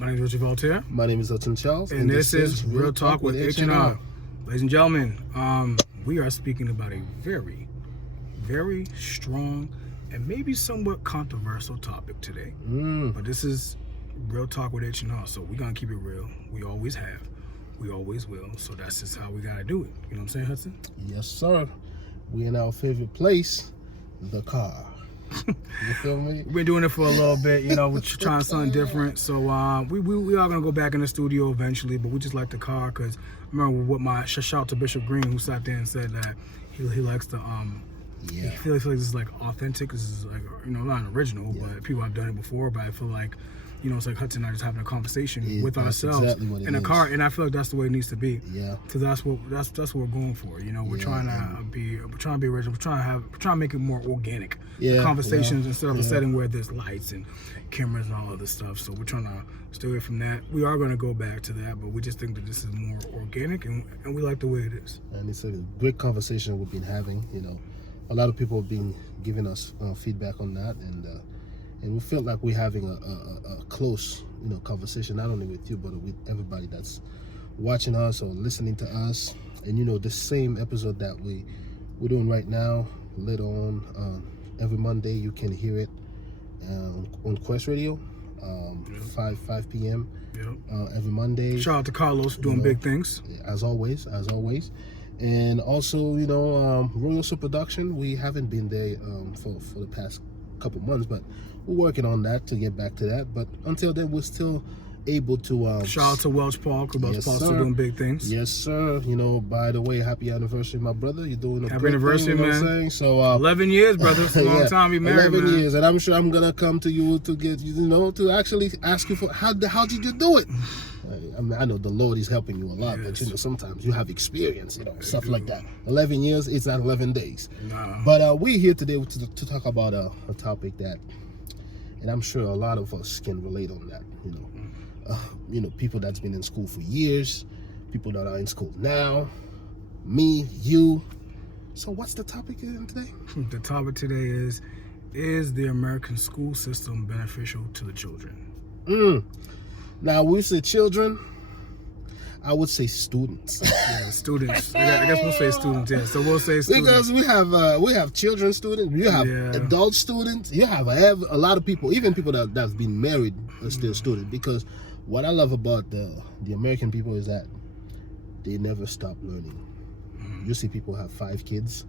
My name is Richard Voltaire. My name is Hudson Charles. And this is Real Talk with H&R. Ladies and gentlemen, we are speaking about a very, very strong and maybe somewhat controversial topic today. But this is Real Talk with H&R, so we're going to keep it real. We always have. We always will. So that's just how we got to do it. You know what I'm saying, Hudson? Yes, sir. We in our favorite place, the car. You feel me? We've been doing it for a little bit, you know, we're trying something different. So we are going to go back in the studio eventually, but we just like the car because I remember what my shout out to Bishop Green, who sat there and said that he likes the he feels like this is like authentic. This is like, you know, not original, but people have done it before. But I feel like, you know, it's like Hudson and I just having a conversation with ourselves in a car, and I feel like that's the way it needs to be. Yeah. Because that's what we're going for. You know, we're trying to be original. We're trying to make it more organic. Yeah. Conversations instead of a setting where there's lights and cameras and all of this stuff. So we're trying to stay away from that. We are going to go back to that, but we just think that this is more organic, and we like the way it is. And it's a great conversation we've been having. You know, a lot of people have been giving us feedback on that, and we felt like we're having a close, you know, conversation, not only with you, but with everybody that's watching us or listening to us. And, you know, the same episode that we're doing right now, later on, every Monday, you can hear it on Quest Radio, 5 p.m. Every Monday. Shout out to Carlos doing big things. As always. And also, you know, Royal Super Production, we haven't been there for the past couple months, but we're working on that to get back to that. But until then, we're still able to shout out to Welch Park, because Welch Park's still doing big things. Yes, sir. You know, by the way, happy anniversary, my brother. You're doing a happy anniversary, thing, you know man. What I'm saying? So 11 years, brother. It's a long time you married, 11 man. years, and I'm sure I'm gonna come to you to get, you know, to actually ask you for how did you do it? I mean, I know the Lord is helping you a lot, but you know, sometimes you have experience, you know, stuff like that. 11 years, it's not 11 days. Nah. But we're here today to talk about a topic that, and I'm sure a lot of us can relate on that, you know. You know, people that's been in school for years, people that are in school now, me, you. So what's the topic again today? The topic today is the American school system beneficial to the children? Now, we say children, I would say students. Yeah, students. I guess we'll say students, yeah. So we'll say students. Because we have children students, you have adult students, you have a lot of people, even people that's been married are still students. Because what I love about the American people is that they never stop learning. You see people have 5 kids,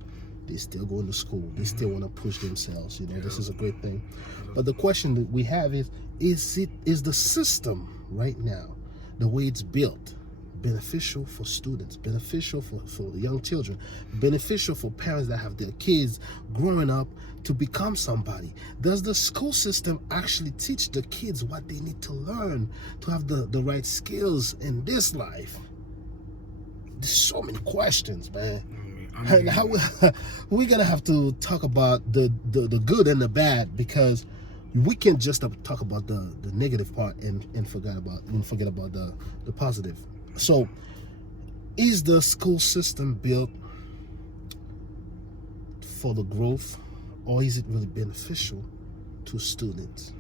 they still going to school, they still want to push themselves, you know. This is a great thing. But the question that we have is the system right now, the way it's built, beneficial for students, beneficial for young children, beneficial for parents that have their kids growing up to become somebody? Does the school system actually teach the kids what they need to learn to have the right skills in this life? There's so many questions, man. We're gonna have to talk about the good and the bad, because we can't just talk about the negative part and forget about the positive. So, is the school system built for the growth, or is it really beneficial to students?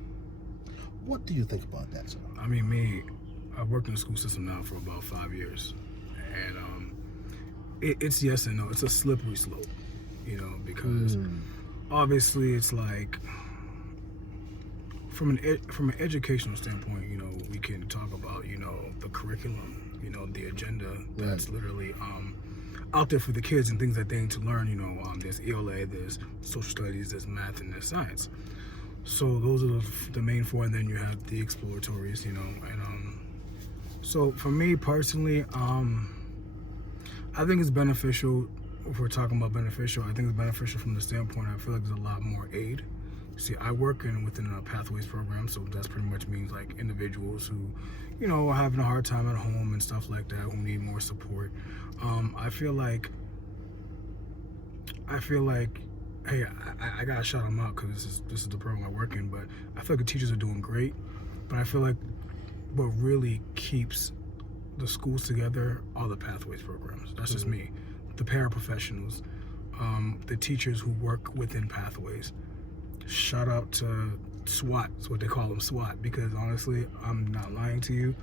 What do you think about that, sir? I mean, I've worked in the school system now for about 5 years, and it's yes and no. It's a slippery slope, you know, because obviously it's like, from an educational standpoint, you know, we can talk about, you know, the curriculum, you know, the agenda that's literally out there for the kids and things that they need to learn. You know, there's ELA, there's social studies, there's math, and there's science. So those are the main 4, and then you have the exploratories, you know. And so for me personally, I think it's beneficial. If we're talking about beneficial, I think it's beneficial from the standpoint, I feel like there's a lot more aid. See, I work within a Pathways program, so that's pretty much means like individuals who, you know, are having a hard time at home and stuff like that, who need more support. I feel like, hey, I gotta shout them out because this is the program I work in. But I feel like the teachers are doing great. But I feel like what really keeps the schools together are the Pathways programs. That's just me. The paraprofessionals, the teachers who work within Pathways. Shout out to SWAT. That's what they call them, SWAT. Because honestly, I'm not lying to you.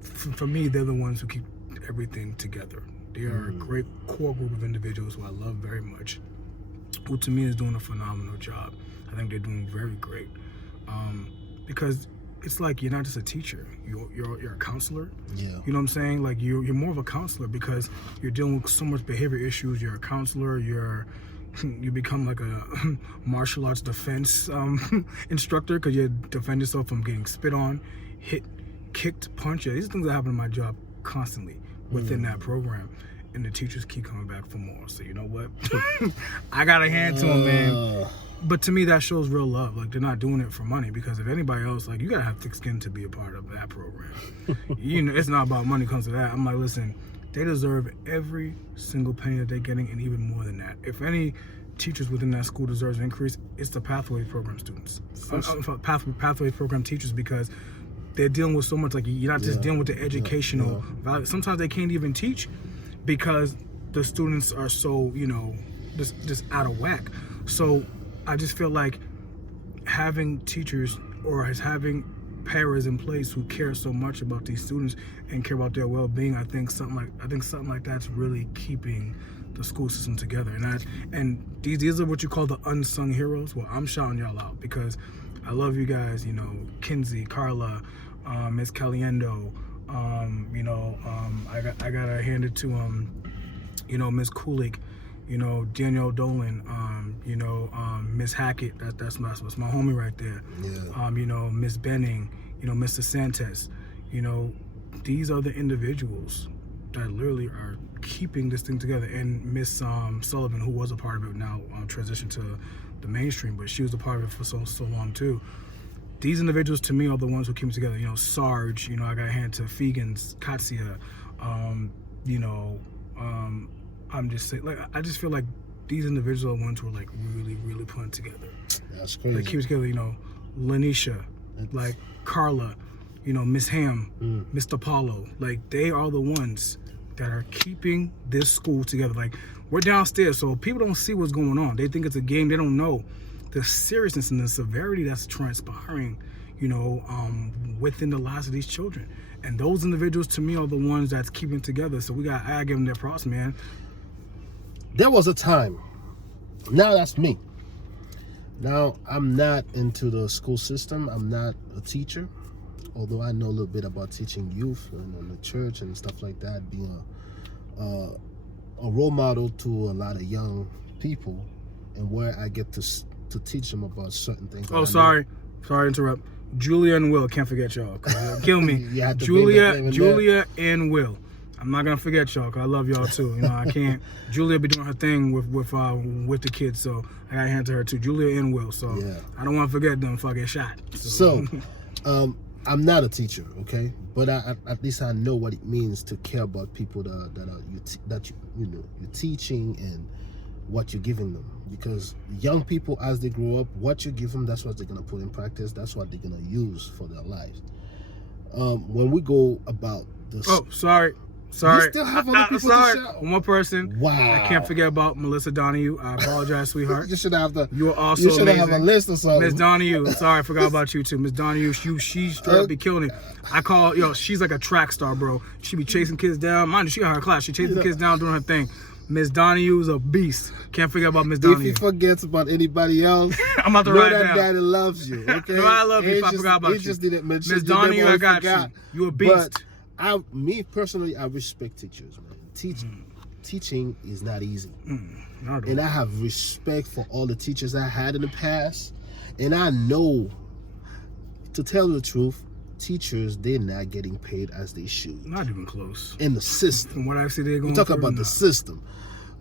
For me, they're the ones who keep everything together. They are a great core group of individuals who I love very much, who to me is doing a phenomenal job. I think they're doing very great. Because it's like you're not just a teacher, you're a counselor. Yeah. You know what I'm saying? Like you're more of a counselor because you're dealing with so much behavior issues. You're a counselor. You become like a martial arts defense instructor because you defend yourself from getting spit on, hit, kicked, punched. These are things that happen in my job constantly within that program. And the teachers keep coming back for more. So you know what? I got a hand to them, man. But to me, that shows real love. Like, they're not doing it for money, because if anybody else, like, you gotta have thick skin to be a part of that program. You know, it's not about money comes to that. I'm like, listen, they deserve every single penny that they're getting, and even more than that. If any teachers within that school deserves an increase, it's the Pathways program students. Pathways program teachers, because they're dealing with so much. Like, you're not just dealing with the educational value. Sometimes they can't even teach because the students are so, you know, just out of whack. So I just feel like having teachers or having paras in place who care so much about these students and care about their well-being, I think something like that's really keeping the school system together. And these are what you call the unsung heroes. Well, I'm shouting y'all out because I love you guys. You know, Kinsey, Carla, Miss Caliendo. I gotta hand it to Miss Kulik. You know, Danielle Dolan, Miss Hackett, that's my homie right there. Yeah. Miss Benning, Mr. Santos. These are the individuals that literally are keeping this thing together. And Miss Sullivan, who was a part of it, now transitioned to the mainstream, but she was a part of it for so long too. These individuals to me are the ones who keep it together. Sarge, I got a hand to Fegans, Katsia, I'm just saying, like, I just feel like these individuals are the ones who are like really, really putting together. That's crazy. They keep it together, Lanisha, like Carla, Miss Ham, Mr. Paulo. Like, they are the ones that are keeping this school together. Like, we're downstairs, so people don't see what's going on. They think it's a game. They don't know the seriousness and the severity that's transpiring, within the lives of these children. And those individuals, to me, are the ones that's keeping together. So I gotta give them their props, man. There was a time. Now that's me. Now I'm not into the school system. I'm not a teacher, although I know a little bit about teaching youth and in the church and stuff like that, being a role model to a lot of young people, and where I get to teach them about certain things. Oh, sorry to interrupt. Julia and Will, can't forget y'all. Kill me. Julia and Will. I'm not gonna forget y'all, cause I love y'all too. I can't. Julia be doing her thing with the kids, so I gotta hand to her too. Julia and Will, so yeah. I don't want to forget them if I get shot. So I'm not a teacher, okay, but at least I know what it means to care about people that you're teaching and what you're giving them. Because young people, as they grow up, what you give them, that's what they're gonna put in practice. That's what they're gonna use for their lives. When we go about this, sorry. You still have other people to shout. One more person. Wow. I can't forget about Melissa Donahue. I apologize, sweetheart. You should have You are also You should amazing. have a list or something. Miss Donahue. Sorry, I forgot about you too. Miss Donahue, she straight up be killing it. I call, she's like a track star, bro. She be chasing kids down. Mind you, she got her class. She chasing kids down, doing her thing. Miss Donahue is a beast. Can't forget about Miss Donahue. If he forgets about anybody else, I'm about to write it down. Daddy loves you. Okay. No, I love you. If I forgot about you. He just didn't mention. Miss Donahue, I got you. You a beast. But me personally, I respect teachers, man. Teaching is not easy. And I have respect for all the teachers I had in the past. And I know, to tell the truth, teachers, they're not getting paid as they should. Not even close. In the system. From what I see, they're going. We talk about the system.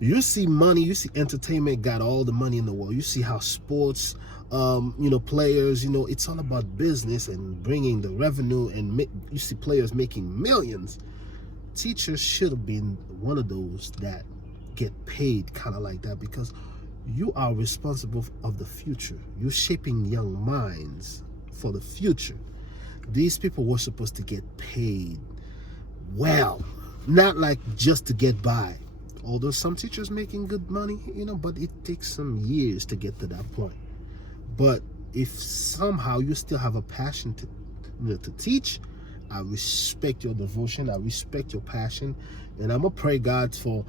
You see money, you see entertainment got all the money in the world. You see how sports, players, it's all about business and bringing the revenue, and you see players making millions. Teachers should have been one of those that get paid kind of like that, because you are responsible of the future. You're shaping young minds for the future. These people were supposed to get paid well, not like just to get by. Although some teachers making good money, but it takes some years to get to that point. But if somehow you still have a passion to teach, I respect your devotion. I respect your passion, and I'm gonna pray God for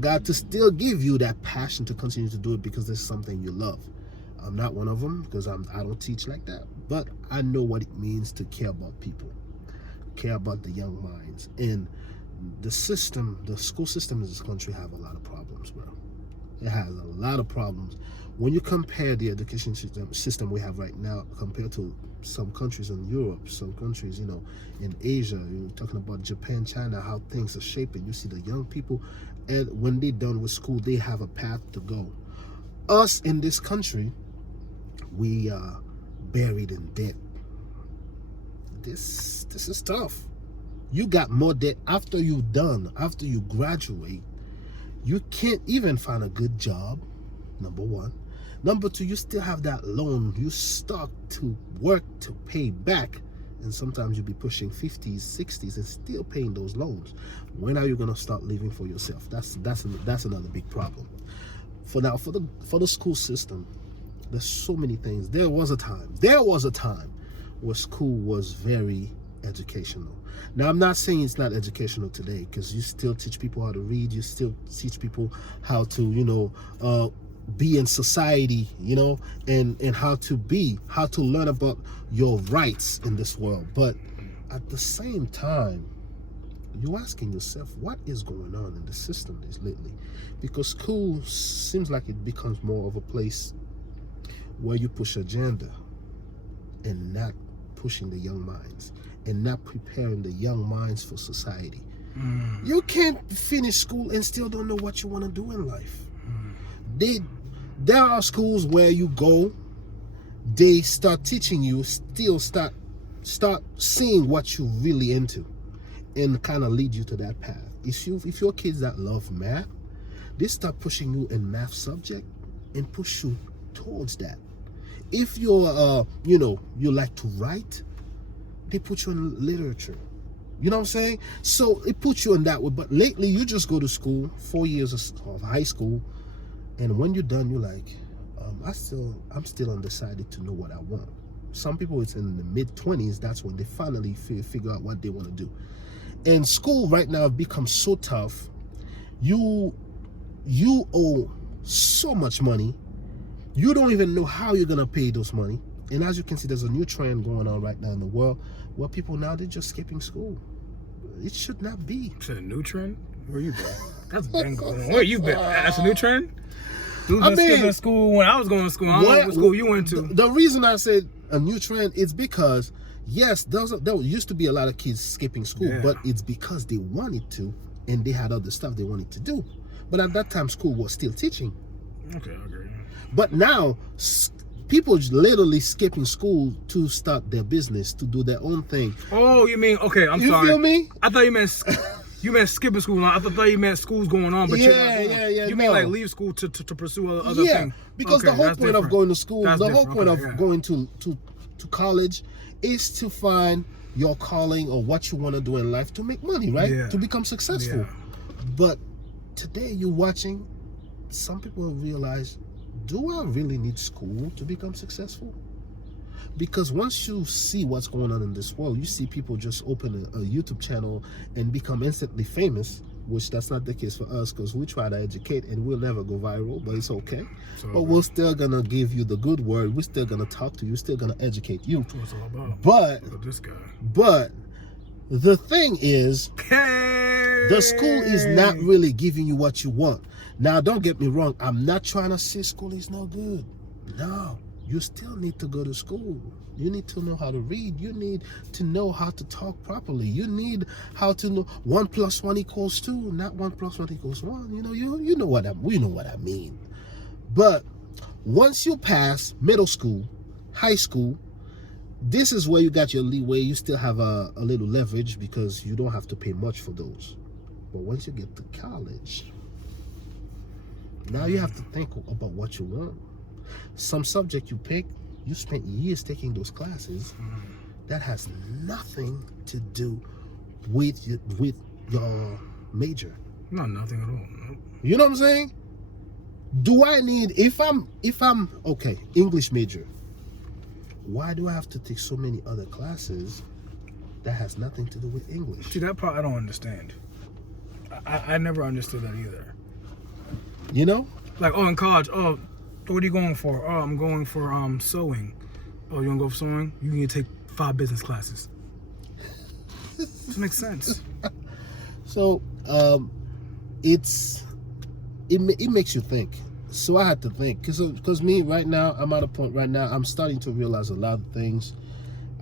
God to still give you that passion to continue to do it because it's something you love. I'm not one of them because I don't teach like that, but I know what it means to care about people, care about the young minds, and the school system in this country have a lot of problems, bro. It has a lot of problems. When you compare the education system we have right now compared to some countries in Europe, some countries, in Asia, you're talking about Japan, China, how things are shaping. You see the young people, and when they're done with school, they have a path to go. Us in this country, we are buried in debt. This is tough. You got more debt after you graduate. You can't even find a good job, number one. Number two, you still have that loan. You start to work to pay back. And sometimes you'll be pushing 50s, 60s and still paying those loans. When are you going to start living for yourself? That's another big problem. For the school system, there's so many things. There was a time where school was very educational. Now, I'm not saying it's not educational today, because you still teach people how to read. You still teach people how to, be in society, and how to learn about your rights in this world. But at the same time, you're asking yourself, what is going on in the system lately? Because school seems like it becomes more of a place where you push agenda and not pushing the young minds and not preparing the young minds for society. You can't finish school and still don't know what you want to do in life. There are schools where you go, they start teaching you, still start seeing what you're really into and kind of lead you to that path. If your kids that love math, they start pushing you in math subject and push you towards that. If you're you like to write, they put you in literature. You know what I'm saying? So it puts you in that way. But lately you just go to school, 4 years of high school, and when you're done, you're like, I'm still undecided to know what I want. Some people, it's in the mid-20s, that's when they finally figure out what they want to do. And school right now becomes so tough. You owe so much money. You don't even know how you're gonna pay those money. And as you can see, there's a new trend going on right now in the world where people now, they're just skipping school. It should not be. Is it a new trend? Where you been? That's been going on. Where you been? That's a new trend? Dudes been skipping school when I was going to school. I don't know what school you went to. The reason I said a new trend is because, yes, there used to be a lot of kids skipping school, but it's because they wanted to and they had other stuff they wanted to do. But at that time, school was still teaching. Okay, I agree. But now, people literally skipping school to start their business, to do their own thing. Oh, you mean, okay, I'm sorry. You feel me? I thought you meant skipping school. I thought you meant school's going on, but you're not going. You mean like leave school to pursue other things? Because the whole point of going to school, the whole point of going to college is to find your calling or what you want to do in life to make money, right? Yeah. To become successful. Yeah. But today you're watching, some people realize, do I really need school to become successful? Because once you see what's going on in this world, you see people just open a YouTube channel and become instantly famous, which that's not the case for us, because we try to educate and we'll never go viral, but it's okay. But we're still gonna give you the good word. We're still gonna talk to you. We're still gonna educate you. That's what it's all about. But look at this guy. But the thing is, the school is not really giving you what you want. Now, don't get me wrong. I'm not trying to say school is no good. No, you still need to go to school. You need to know how to read. You need to know how to talk properly. You need how to know 1 + 1 = 2, not 1 + 1 = 1. You know what I mean. But once you pass middle school, high school, this is where you got your leeway. You still have a little leverage because you don't have to pay much for those. But once you get to college, now you have to think about what you want. Some subject you pick, you spent years taking those classes. That has nothing to do with your major. Not nothing at all. Nope. You know what I'm saying? Do I need, if I'm okay, English major, why do I have to take so many other classes that has nothing to do with English? See, that part I don't understand. I never understood that either. You know? Like, oh, in college, oh, what are you going for? Oh, I'm going for sewing. Oh, you want to go for sewing? You need to take 5 business classes. This makes sense. So, it makes you think. So I had to think, because me right now, I'm at a point right now, I'm starting to realize a lot of things.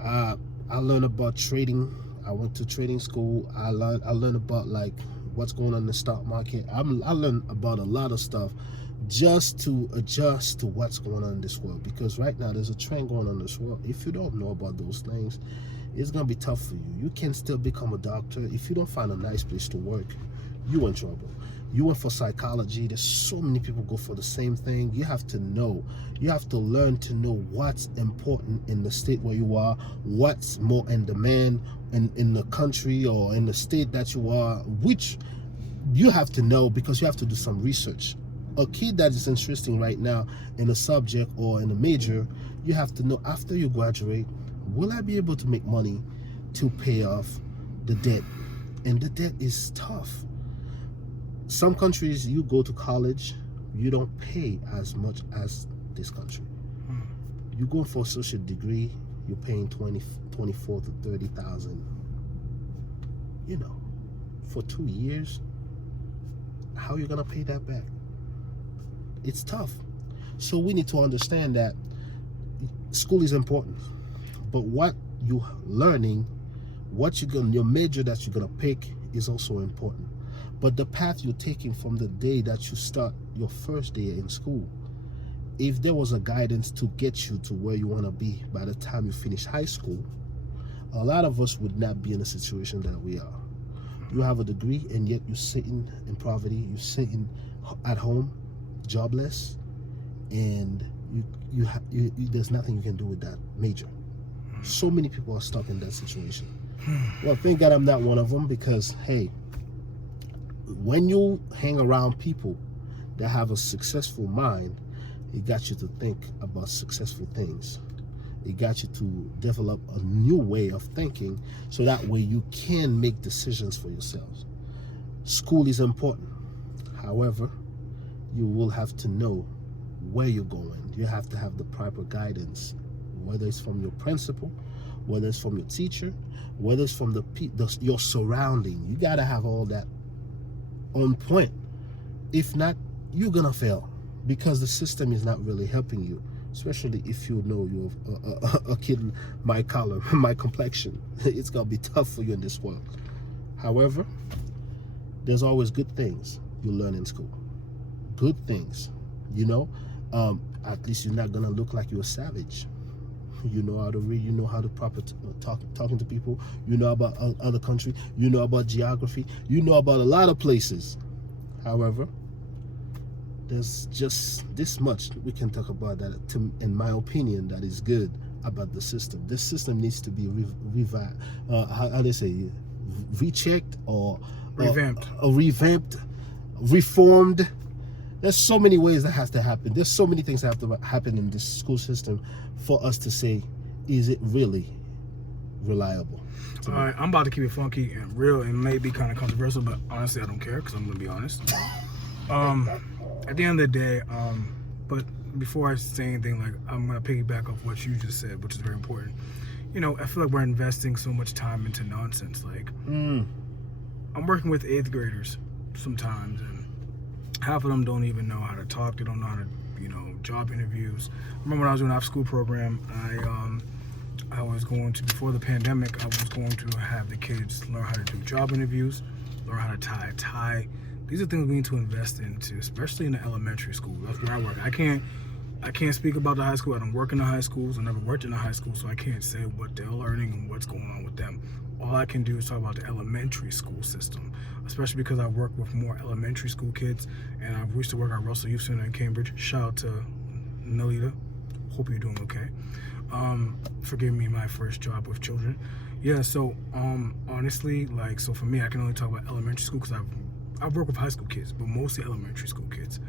I learned about trading. I went to trading school. I learned about like what's going on in the stock market. I learned about a lot of stuff just to adjust to what's going on in this world, because right now there's a trend going on in this world. If you don't know about those things, it's gonna be tough for you. You can still become a doctor. If you don't find a nice place to work, you're in trouble. You went for psychology. There's so many people go for the same thing. You have to know. You have to learn to know what's important in the state where you are, what's more in demand in the country or in the state that you are, which you have to know, because you have to do some research. A kid that is interesting right now in a subject or in a major, you have to know, after you graduate, will I be able to make money to pay off the debt? And the debt is tough. Some countries, you go to college, you don't pay as much as this country. You go for a associate degree, you're paying 24 to 30,000. You know, for 2 years, how are you gonna pay that back? It's tough. So we need to understand that school is important, but what you're learning, your major that you're gonna pick is also important. But the path you're taking from the day that you start your first day in school, if there was a guidance to get you to where you want to be by the time you finish high school, a lot of us would not be in a situation that we are. You have a degree and yet you're sitting in poverty, you're sitting at home, jobless, and there's nothing you can do with that major. So many people are stuck in that situation. Well, thank God I'm not one of them, because, hey, when you hang around people that have a successful mind, it got you to think about successful things. It got you to develop a new way of thinking, so that way you can make decisions for yourselves. School is important. However, you will have to know where you're going. You have to have the proper guidance, whether it's from your principal, whether it's from your teacher, whether it's from your surrounding. You got to have all that on point. If not, you're gonna fail, because the system is not really helping you, especially if you know you're a kid my color, my complexion. It's gonna be tough for you in this world. However, there's always good things you learn in school. Good things, you know. At least you're not gonna look like you're a savage. You know how to read, you know how to proper talking to people, you know about other country, you know about geography, you know about a lot of places. However, there's just this much we can talk about that, in my opinion, that is good about the system. This system needs to be rechecked or revamped, reformed. There's so many ways that has to happen. There's so many things that have to happen in this school system for us to say, is it really reliable? All right, I'm about to keep it funky and real, and maybe kind of controversial, but honestly, I don't care, because I'm going to be honest. At the end of the day, but before I say anything, like, I'm going to piggyback off what you just said, which is very important. You know, I feel like we're investing so much time into nonsense. Like, I'm working with 8th graders sometimes, and half of them don't even know how to talk. They don't know how to, job interviews. I remember when I was doing an after-school program, I was going to, before the pandemic, I was going to have the kids learn how to do job interviews, learn how to tie a tie. These are things we need to invest into, especially in the elementary school. That's where I work. I can't speak about the high school. I don't work in the high schools. I never worked in the high school, so I can't say what they're learning and what's going on with them. All I can do is talk about the elementary school system, especially because I work with more elementary school kids, and I used to work at Russell Youth Center in Cambridge. Shout out to Nalita. Hope you're doing okay. For giving me my first job with children. Yeah, so honestly, like, so for me, I can only talk about elementary school because I've worked with high school kids, but mostly elementary school kids.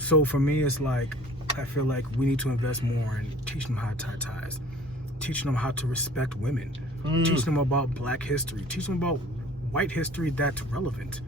So for me, it's like, I feel like we need to invest more in teaching them how to tie ties, teaching them how to respect women, teaching them about Black history, teaching them about white history that's relevant.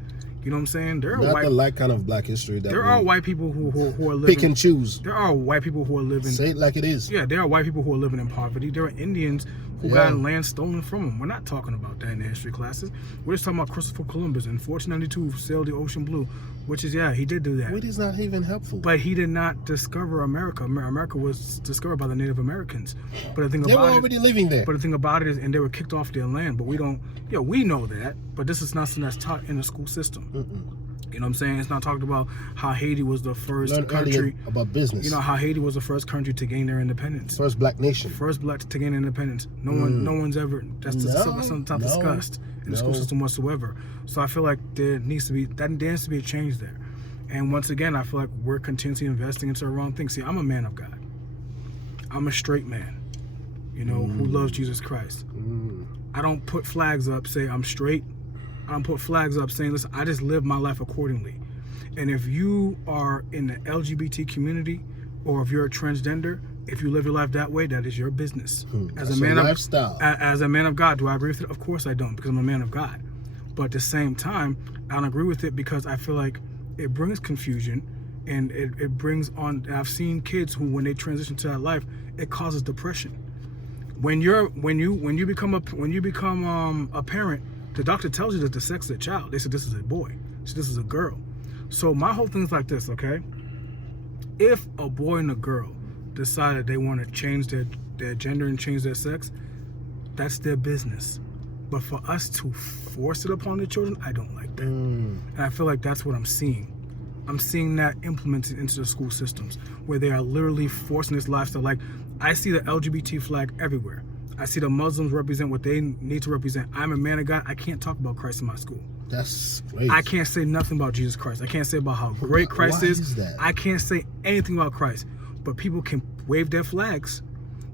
You know what I'm saying? There are Not kind of Black history that there are white people who are living. Pick and choose. There are white people who are living. Say it like it is. Yeah, there are white people who are living in poverty. There are Indians who got land stolen from them. We're not talking about that in the history classes. We're just talking about Christopher Columbus in 1492 sailed the ocean blue, which is, he did do that. What is not even helpful? But he did not discover America. America was discovered by the Native Americans. But the thing they about were already living there. But the thing about it is, and they were kicked off their land. But we don't. Yeah, we know that. But this is not something that's taught in the school system. You know what I'm saying? It's not talked about how Haiti was the first country about business. You know how Haiti was the first country to gain their independence. First Black nation. First Black to gain independence. No one's ever. That's something not discussed in the school system whatsoever. So I feel like there needs to be a change there. And once again, I feel like we're continuously investing into the wrong thing. See, I'm a man of God. I'm a straight man, you know, who loves Jesus Christ. I don't put flags up, say I'm straight. I don't put flags up saying, listen, I just live my life accordingly. And if you are in the LGBT community, or if you're a transgender, if you live your life that way, that is your business. As a man of God, do I agree with it? Of course I don't, because I'm a man of God. But at the same time, I don't agree with it because I feel like it brings confusion, and it brings on. I've seen kids who, when they transition to that life, it causes depression. When you become a parent, the doctor tells you that the sex of the child. They said this is a boy. They said this is a girl. So my whole thing's like this, okay? If a boy and a girl decided they want to change their gender and change their sex, that's their business. But for us to force it upon the children, I don't like that. And I feel like that's what I'm seeing. I'm seeing that implemented into the school systems, where they are literally forcing this lifestyle. Like, I see the LGBT flag everywhere. I see the Muslims represent what they need to represent. I'm a man of God. I can't talk about Christ in my school. That's great. I can't say nothing about Jesus Christ. I can't say about how great Christ is. That? I can't say anything about Christ. But people can wave their flags.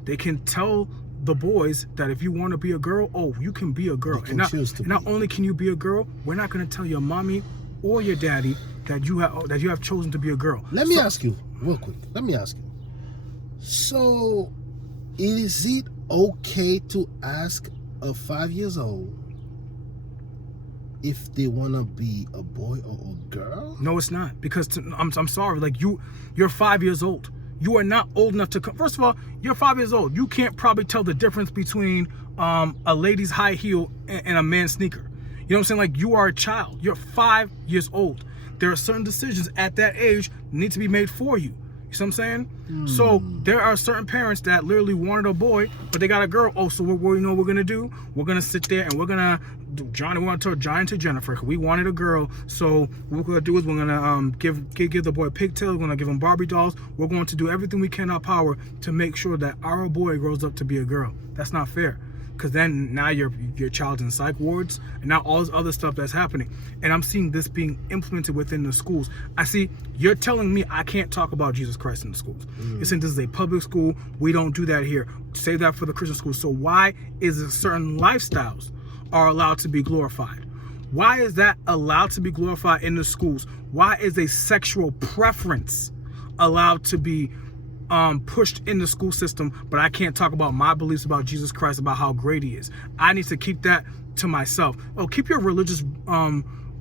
They can tell the boys that if you want to be a girl, you can be a girl. And not only can you be a girl, we're not going to tell your mommy or your daddy that you have chosen to be a girl. Let me ask you real quick. So, is it okay to ask a 5-year-old if they want to be a boy or a girl? No, it's not. Because I'm sorry. Like, you're 5 years old. You are not old enough to. First of all, you're 5 years old. You can't probably tell the difference between a lady's high heel and a man's sneaker. You know what I'm saying? Like, you are a child. You're 5 years old. There are certain decisions at that age need to be made for you. You see what I'm saying? So there are certain parents that literally wanted a boy, but they got a girl. So what you know what we're gonna do? We're gonna sit there and we're gonna turn Johnny to Jennifer. We wanted a girl, so what we're gonna do is we're gonna give the boy pigtails. We're gonna give him Barbie dolls. We're going to do everything we can in our power to make sure that our boy grows up to be a girl. That's not fair. Because then now your child's in psych wards, and now all this other stuff that's happening. And I'm seeing this being implemented within the schools. You're telling me I can't talk about Jesus Christ in the schools. You're saying this is a public school. We don't do that here. Save that for the Christian schools. So why is it certain lifestyles are allowed to be glorified? Why is that allowed to be glorified in the schools? Why is a sexual preference allowed to be pushed in the school system, but I can't talk about my beliefs about Jesus Christ, about how great he is? I need to keep that to myself. Keep your religious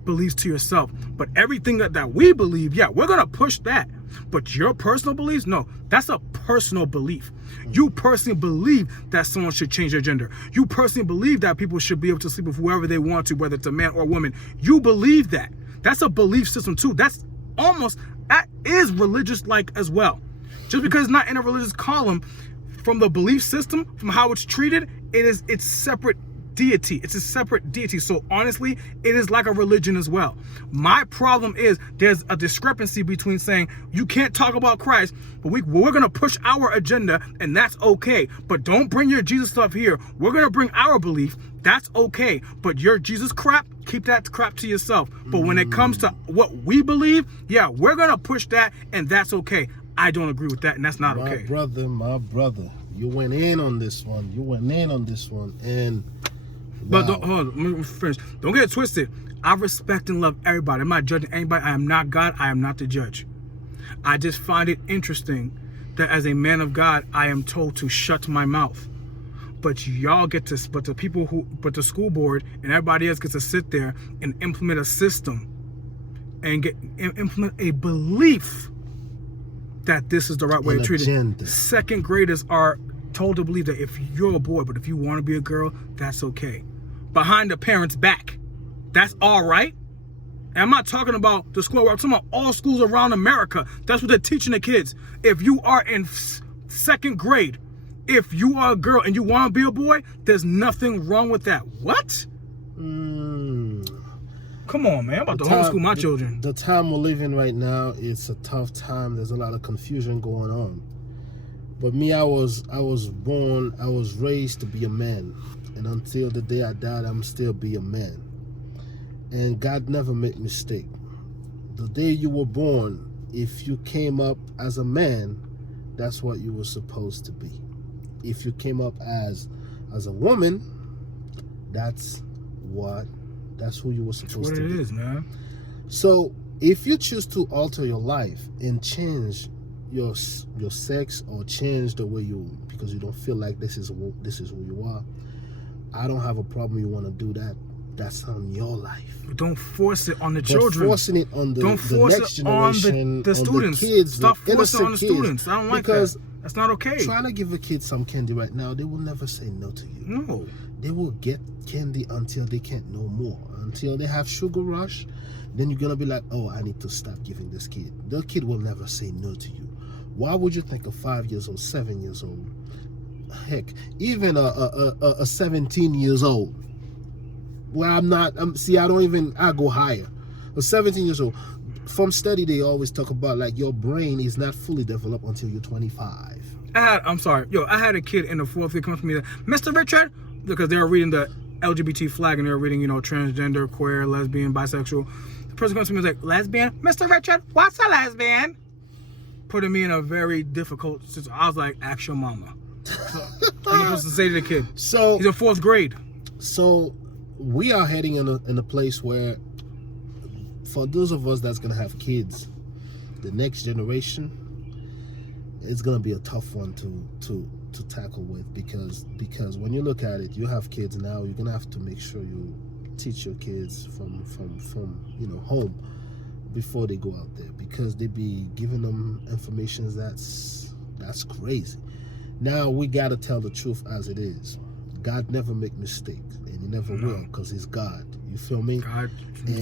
beliefs to yourself, but everything that we believe, we're gonna push that. But your personal beliefs, no, that's a personal belief. You personally believe that someone should change their gender. You personally believe that people should be able to sleep with whoever they want to, whether it's a man or a woman. You believe that. That's a belief system too. That is religious like as well. Just because it's not in a religious column, from the belief system, from how it's treated, it's separate deity. It's a separate deity. So honestly, it is like a religion as well. My problem is there's a discrepancy between saying you can't talk about Christ, but we're going to push our agenda, and that's okay. But don't bring your Jesus stuff here. We're going to bring our belief. That's okay. But your Jesus crap, keep that crap to yourself. But when it comes to what we believe, we're going to push that, and that's okay. I don't agree with that, and that's not okay. My brother, you went in on this one. And but hold on, let me finish. Don't get it twisted. I respect and love everybody. I'm not judging anybody. I am not God. I am not the judge. I just find it interesting that as a man of God, I am told to shut my mouth. But y'all get to, but the school board and everybody else gets to sit there and implement a system and implement a belief that this is the right way to treat it. Second graders are told to believe that if you're a boy, but if you want to be a girl, that's okay. Behind the parents' back, that's all right. And I'm not talking about the school. I'm talking about all schools around America. That's what they're teaching the kids. If you are in second grade, if you are a girl and you want to be a boy, there's nothing wrong with that. What? Come on, man. I'm about to homeschool my children. The time we're living right now, it's a tough time. There's a lot of confusion going on. But me, I was raised to be a man. And until the day I died, I'm still be a man. And God never make mistake. The day you were born, if you came up as a man, that's what you were supposed to be. If you came up as a woman, that's who you were supposed to be. That's what it is, man. So if you choose to alter your life and change your sex or change the way because you don't feel like this is who you are, I don't have a problem. You want to do that. That's on your life. But don't force it on the children. Forcing it on the next generation, on the students. The kids, Stop the forcing it on the kids. students. I don't like that. That's not okay. Trying to give a kid some candy right now, they will never say no to you. No. They will get candy until they can't no more. Until they have sugar rush, then you're going to be like, oh, I need to stop giving this kid. The kid will never say no to you. Why would you think a 5 years old, 7 years old, heck, even a 17 years old? Well, I go higher. A 17 years old. From study, they always talk about like your brain is not fully developed until you're 25. I had a kid in the 4th grade come up to me, Mr. Richard, because they were reading the LGBT flag and they were reading, transgender, queer, lesbian, bisexual. The person comes to me and was like, lesbian? Mr. Richard, what's a lesbian? Putting me in a very difficult situation. I was like, ask your mama. I'm supposed to say to the kid. So he's in 4th grade. So we are heading in a place where, for those of us that's gonna have kids, the next generation, it's gonna be a tough one to tackle with because when you look at it, you have kids now. You're gonna have to make sure you teach your kids from home before they go out there, because they be giving them information that's crazy. Now we gotta tell the truth as it is. God never make mistakes, and He never will, because He's God. You feel me?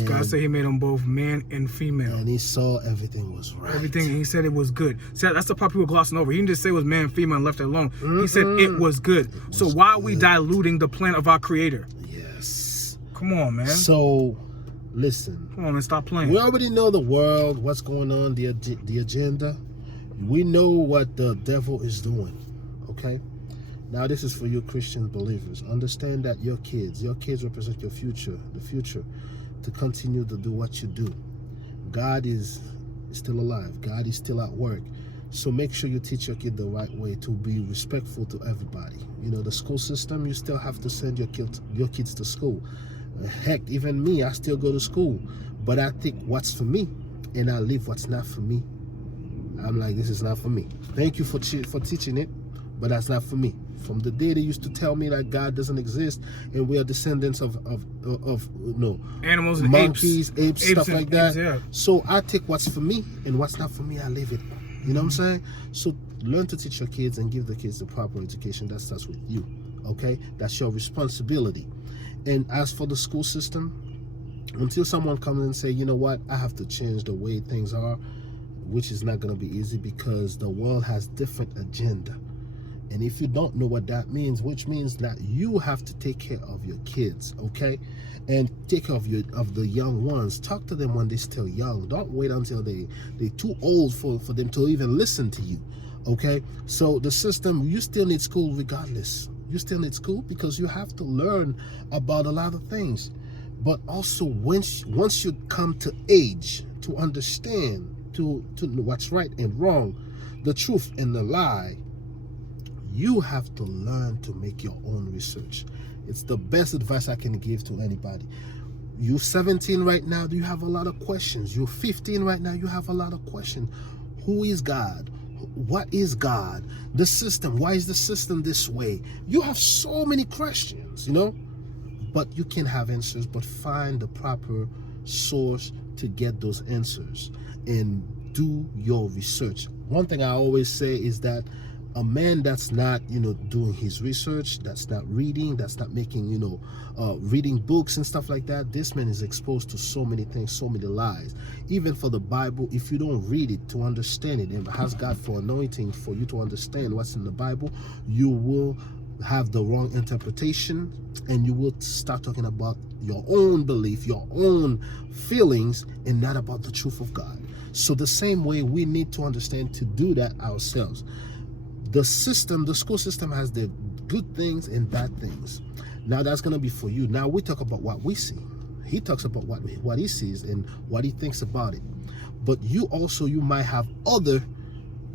God said He made them both man and female, and He saw everything was right. Everything, He said it was good. See, that's the part people glossing over. He didn't just say it was man and female and left it alone. He said it was good. So why are we diluting the plan of our Creator? Yes. Come on, man. So listen. Come on, man. Stop playing. We already know the world, what's going on, the agenda. We know what the devil is doing. Okay. Now this is for you Christian believers. Understand that your kids represent your future, the future, to continue to do what you do. God is still alive. God is still at work. So make sure you teach your kid the right way, to be respectful to everybody. The school system, you still have to send your kids to school. Heck, even me, I still go to school. But I think what's for me, and I leave what's not for me. I'm like, this is not for me. Thank you for teaching it, but that's not for me. From the day they used to tell me that God doesn't exist and we are descendants of animals and monkeys, apes stuff like that. Yeah. So I take what's for me, and what's not for me, I leave it. You know what I'm saying? So learn to teach your kids and give the kids the proper education. That starts with you. Okay? That's your responsibility. And as for the school system, until someone comes and say, you know what, I have to change the way things are, which is not going to be easy, because the world has different agenda. And if you don't know what that means, which means that you have to take care of your kids, okay? And take care of the young ones. Talk to them when they're still young. Don't wait until they're too old for them to even listen to you, okay? So the system, you still need school regardless. You still need school because you have to learn about a lot of things. But also, once you come to age to understand, to know what's right and wrong, the truth and the lie, you have to learn to make your own research. It's the best advice I can give to anybody. You're 17 right now, you have a lot of questions. You're 15 right now, you have a lot of questions. Who is God? What is God? The system. Why is the system this way? You have so many questions, but you can have answers, but find the proper source to get those answers and do your research. One thing I always say is that a man that's not, doing his research, that's not reading, that's not making, reading books and stuff like that, this man is exposed to so many things, so many lies. Even for the Bible, if you don't read it to understand it and ask God for anointing for you to understand what's in the Bible, you will have the wrong interpretation and you will start talking about your own belief, your own feelings, and not about the truth of God. So the same way, we need to understand to do that ourselves. The school system has the good things and bad things. Now that's going to be for you. Now we talk about what we see. He talks about what he sees and what he thinks about it. But you might have other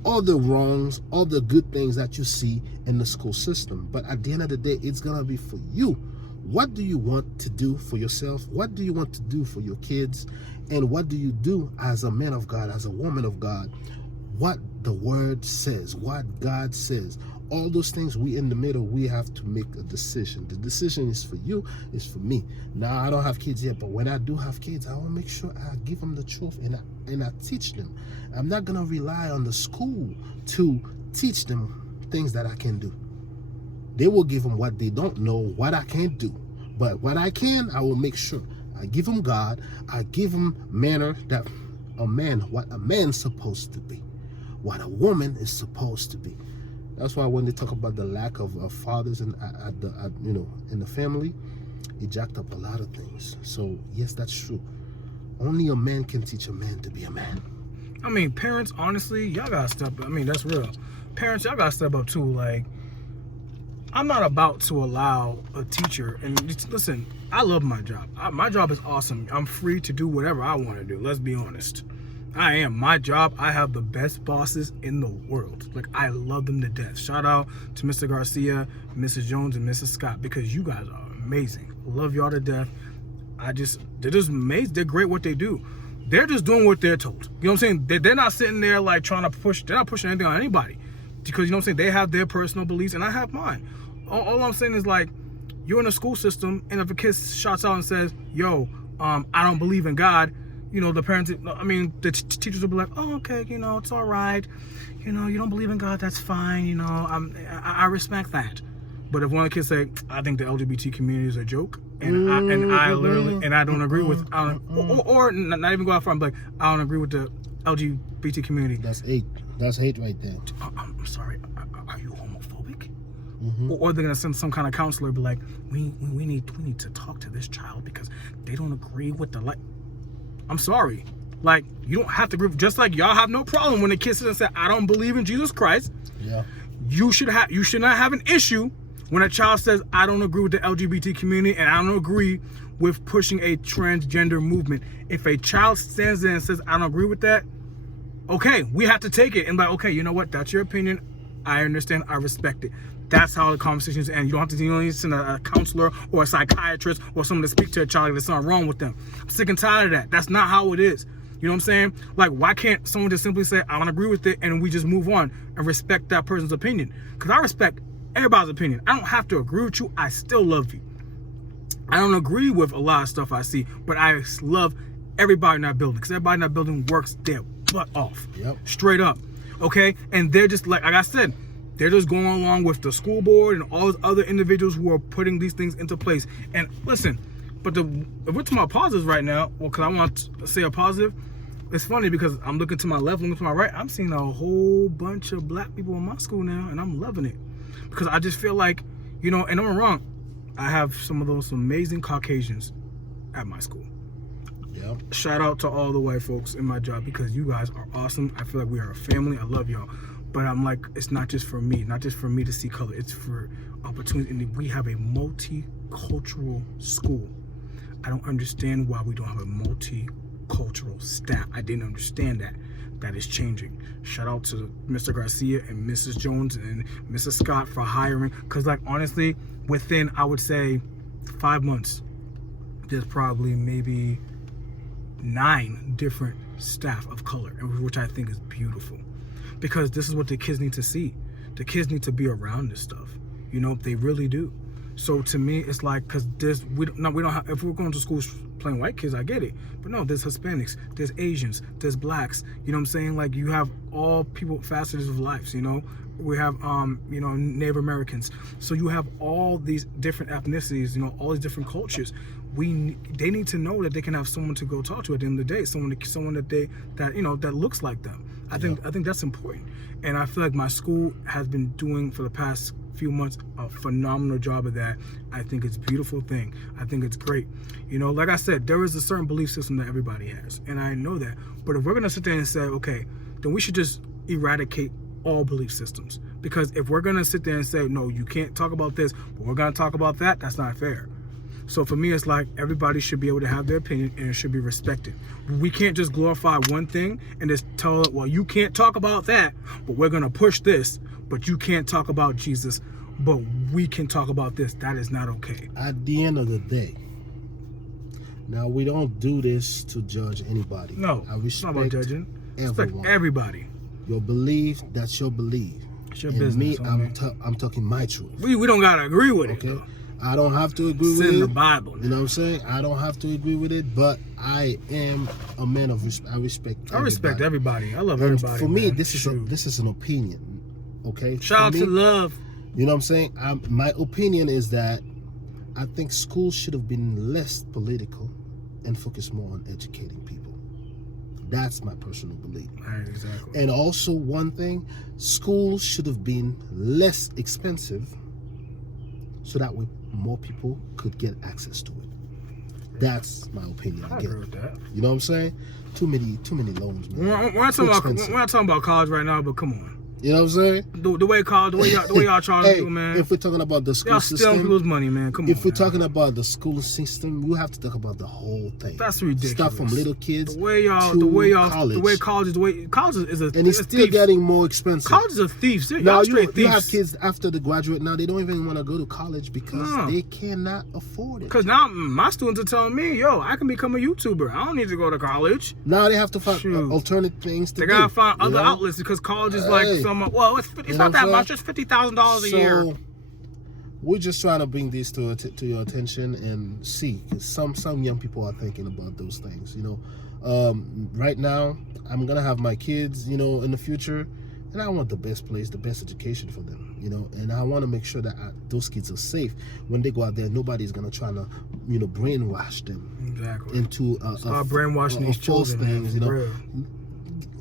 wrongs, other good things that you see in the school system. But at the end of the day, it's going to be for you. What do you want to do for yourself? What do you want to do for your kids? And what do you do as a man of God, as a woman of God? What the word says, what God says, all those things, we in the middle, we have to make a decision. The decision is for you, it's for me. Now, I don't have kids yet, but when I do have kids, I want to make sure I give them the truth and I teach them. I'm not going to rely on the school to teach them things that I can do. They will give them what they don't know, what I can't do. But what I can, I will make sure. I give them God, I give them manner that what a man's supposed to be. What a woman is supposed to be. That's why when they talk about the lack of fathers in the family, it jacked up a lot of things. So yes, that's true. Only a man can teach a man to be a man. I mean, parents, honestly, y'all gotta step up. I mean, that's real. Parents, y'all gotta step up too. Like, I'm not about to allow a teacher, and listen, I love my job. My job is awesome. I'm free to do whatever I want to do. Let's be honest. I am. My job, I have the best bosses in the world. Like, I love them to death. Shout out to Mr. Garcia, Mrs. Jones, and Mrs. Scott, because you guys are amazing. Love y'all to death. They're just amazing. They're great what they do. They're just doing what they're told. You know what I'm saying? They're not sitting there like trying to push. They're not pushing anything on anybody. Because, you know what I'm saying, they have their personal beliefs and I have mine. All I'm saying is, like, you're in a school system, and if a kid shouts out and says, yo, I don't believe in God, the parents, the teachers will be like, oh, okay, it's all right. You don't believe in God, that's fine. I respect that. But if one of the kids say, I think the LGBT community is a joke, and I don't agree with, or not even go out far, I'm like, I don't agree with the LGBT community. That's hate. That's hate right there. I'm sorry. Are you homophobic? Mm-hmm. Or they're gonna send some kind of counselor, be like, we need to talk to this child because they don't agree with the I'm sorry. Like, you don't have to agree. Just like y'all have no problem when the kid says and say, I don't believe in Jesus Christ. Yeah. You should not have an issue when a child says, I don't agree with the LGBT community and I don't agree with pushing a transgender movement. If a child stands there and says, I don't agree with that, okay, we have to take it and be like, okay, you know what? That's your opinion. I understand. I respect it. That's how the conversations end. You don't need to send a counselor or a psychiatrist or someone to speak to a child if there's something wrong with them. I'm sick and tired of that. That's not how it is. You know what I'm saying? Like, why can't someone just simply say, I don't agree with it, and we just move on and respect that person's opinion? Because I respect everybody's opinion. I don't have to agree with you. I still love you. I don't agree with a lot of stuff I see, but I love everybody in that building because everybody in that building works their butt off. Yep. Straight up. Okay? And they're just like I said, they're just going along with the school board and all those other individuals who are putting these things into place. And listen, but if we're talking about positives right now, well, because I want to say a positive, it's funny because I'm looking to my left, looking to my right, I'm seeing a whole bunch of black people in my school now, and I'm loving it. Because I just feel like, and I'm not wrong, I have some of those amazing Caucasians at my school. Yeah. Shout out to all the white folks in my job because you guys are awesome. I feel like we are a family. I love y'all. But I'm like, it's not just for me to see color. It's for opportunity. And we have a multicultural school. I don't understand why we don't have a multicultural staff. I didn't understand that. That is changing. Shout out to Mr. Garcia and Mrs. Jones and Mrs. Scott for hiring. Because, like, honestly, within, I would say, 5 months, there's probably maybe 9 different staff of color, which I think is beautiful. because this is what the kids need to see. The kids need to be around this stuff. You know, they really do. So to me, it's like, because we don't have, if we're going to school playing white kids, I get it. But no, there's Hispanics, there's Asians, there's blacks. You know what I'm saying? Like, you have all people, facets of lives, you know? We have, you know, Native Americans. So you have all these different ethnicities, you know, all these different cultures. They need to know that they can have someone to go talk to at the end of the day, someone that you know, that looks like them. I think that's important. And I feel like my school has been doing for the past few months a phenomenal job of that. I think it's a beautiful thing. I think it's great. You know, like I said, there is a certain belief system that everybody has, and I know that. But if we're gonna sit there and say, okay, then we should just eradicate all belief systems. Because if we're gonna sit there and say, no, you can't talk about this, but we're gonna talk about that, that's not fair. So for me, it's like, everybody should be able to have their opinion, and it should be respected. We can't just glorify one thing and just tell it, well, you can't talk about that, but we're gonna push this, but you can't talk about Jesus, but we can talk about this. That is not okay. At the end of the day, now we don't do this to judge anybody. No, I respect it's not about judging. everyone. Respect everybody. Your belief, that's your belief. It's your and business. Me, I'm talking my truth. We don't gotta agree with it. Okay, I don't have to agree with it. It's in the Bible. You know what I'm saying? I don't have to agree with it, but I am a man of respect. I respect everybody. I love everybody. For me, man. this is an opinion. Okay. Shout out to love. You know what I'm saying? My opinion is that I think schools should have been less political and focus more on educating people. That's my personal belief. Right, exactly. And also, one thing, schools should have been less expensive so that way more people could get access to it. That's my opinion. I agree with that. You know what I'm saying? Too many loans, man. We're not talking about college right now, but come on. You know what I'm saying? The way y'all charge people, man. If we're talking about the school y'all system, stealing people's money, man. Come on. If we're talking about the school system, you have to talk about the whole thing. That's ridiculous. Start from little kids the way college is and it's still getting more expensive. College is a thief. Now you have kids after the graduate. Now they don't even want to go to college because they cannot afford it. Because now my students are telling me, yo, I can become a YouTuber. I don't need to go to college. Now they have to find alternate things to do. They gotta find other outlets because college is like well, it's not that much. It's $50,000 a year. We're just trying to bring this to your attention and see, because some young people are thinking about those things. You know, right now I'm gonna have my kids, you know, in the future, and I want the best place, the best education for them. You know, and I want to make sure that those kids are safe when they go out there. Nobody's gonna try to, you know, brainwash them into start brainwashing these false children, things.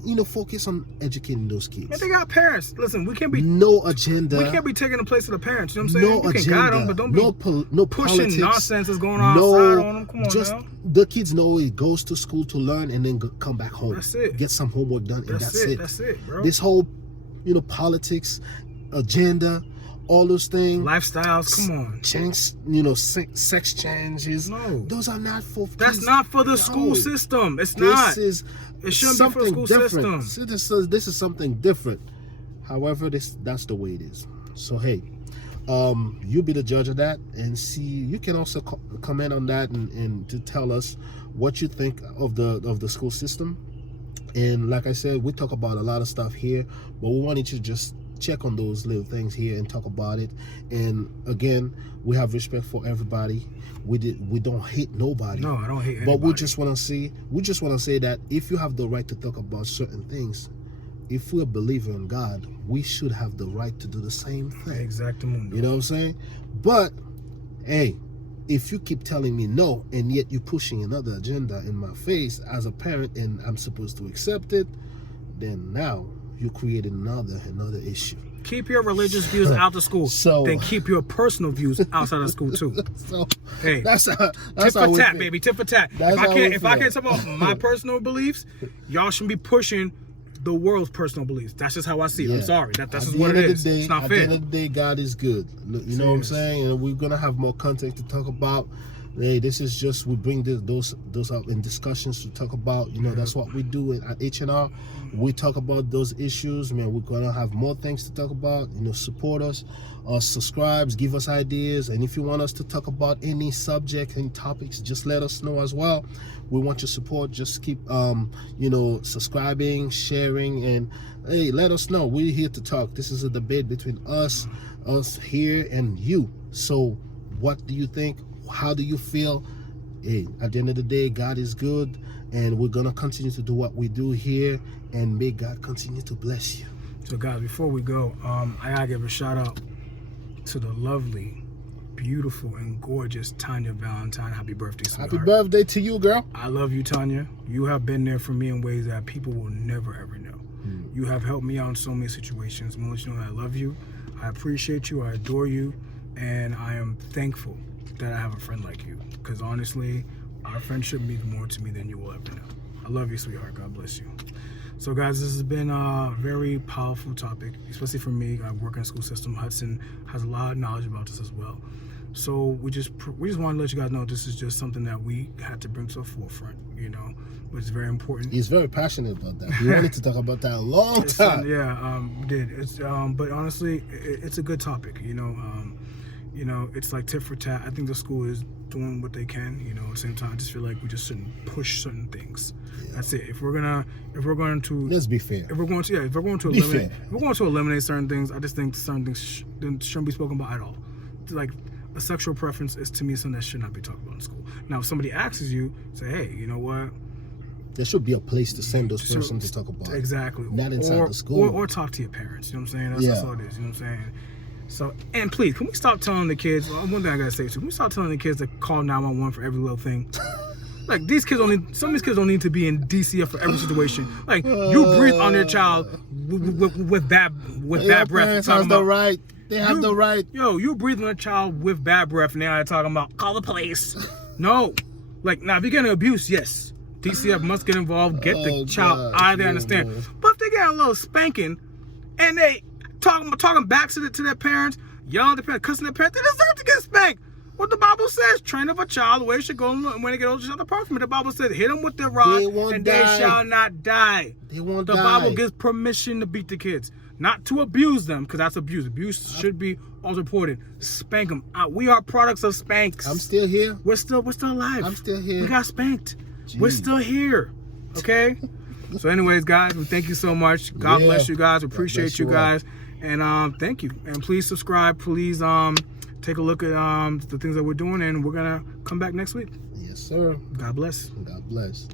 You know, focus on educating those kids. And they got parents. Listen, we can't be no agenda. We can't be taking the place of the parents. You know what I'm saying? No you agenda. Can guide them, but don't be no pushing politics, nonsense that's going on outside on them. Come on, just now. The kids know he goes to school to learn and then come back home. That's it. Get some homework done, and that's it. That's it, bro. This whole, you know, politics, agenda, all those things, lifestyles. Come on, change. You know, sex changes. No, those are not for. That's kids. not for the school system. It's this not. It shouldn't something be for the school different. system. See, this is something different. However, that's the way it is. So hey, you be the judge of that, and see. You can also comment on that and to tell us what you think of the school system. And like I said, we talk about a lot of stuff here, but we wanted to just check on those little things here and talk about it. And again, we have respect for everybody. We don't hate nobody. No, I don't hate anybody. But we just want to say that if you have the right to talk about certain things, if we're a believer in God, we should have the right to do the same thing. Exactly. You know what I'm saying? But hey, if you keep telling me no, and yet you're pushing another agenda in my face as a parent, and I'm supposed to accept it, then now you created another issue. Keep your religious views out of school. So then keep your personal views outside of school too. So hey, that's tip for tat, baby. Tip for tat. If I can't talk about my personal beliefs, y'all shouldn't be pushing the world's personal beliefs. That's just how I see it. I'm sorry. That's just what it is. It's not fair. At the end of the day, God is good. You know what I'm saying? And we're gonna have more content to talk about. Hey, this is just, we bring those up in discussions to talk about, that's what we do at H&R. We talk about those issues, man. We're gonna have more things to talk about. Support us, subscribe, give us ideas, and if you want us to talk about any subject and topics, just let us know as well. We want your support. Just keep subscribing, sharing, and hey, let us know. We're here to talk. This is a debate between us here and you. So what do you think? How do you feel? Hey, at the end of the day, God is good, and we're gonna continue to do what we do here, and may God continue to bless you. So guys, before we go, I gotta give a shout out to the lovely, beautiful, and gorgeous Tanya Valentine. Happy birthday, sweetheart. Happy birthday to you, girl. I love you, Tanya. You have been there for me in ways that people will never ever know. You have helped me out in so many situations. I'm gonna let you know that I love you, I appreciate you, I adore you, and I am thankful that I have a friend like you, because honestly, our friendship means more to me than you will ever know. I love you, sweetheart. God bless you. So guys, this has been a very powerful topic, especially for me. I work in the school system. Hudson has a lot of knowledge about this as well. So we just want to let you guys know this is just something that we had to bring to the forefront, which is very important. He's very passionate about that. We wanted to talk about that a long time. We did. But honestly, it's a good topic. It's like tit for tat. I think the school is doing what they can. At the same time, I just feel like we just shouldn't push certain things. Yeah. That's it. If we're going to let's be fair. If we're going to eliminate certain things, I just think certain things shouldn't be spoken about at all. Like a sexual preference is, to me, something that should not be talked about in school. Now, if somebody asks you, say, hey, you know what? There should be a place to send those persons to talk about. Exactly. Not inside the school. Or talk to your parents. You know what I'm saying? That's all it is. You know what I'm saying? So, and please, can we stop telling the kids, one thing I gotta say too, can we stop telling the kids to call 911 for every little thing? Like, some of these kids don't need to be in DCF for every situation. Like, you breathe on your child with bad breath. They have the right. Yo, you breathe on a child with bad breath, and now they're talking about, call the police. No. Like, now, if you're getting abuse, yes. DCF must get involved, get the child out of there, understand. Man. But if they get a little spanking, and they talking back to their parents, yelling at their parents, cussing their parents, they deserve to get spanked. What the Bible says, train up a child the way it should go, and when they get older, shall depart from it. The Bible says, hit them with their rod, and they shall not die. They won't die. The Bible gives permission to beat the kids, not to abuse them, because that's abuse. Abuse should be also reported. Spank them. We are products of spanks. I'm still here. We're still alive. I'm still here. We got spanked. Jeez. We're still here. Okay? So anyways, guys, we thank you so much. God bless you guys. Appreciate you guys. And thank you. And please subscribe. Please take a look at the things that we're doing, and we're gonna come back next week. Yes, sir. God bless. God bless.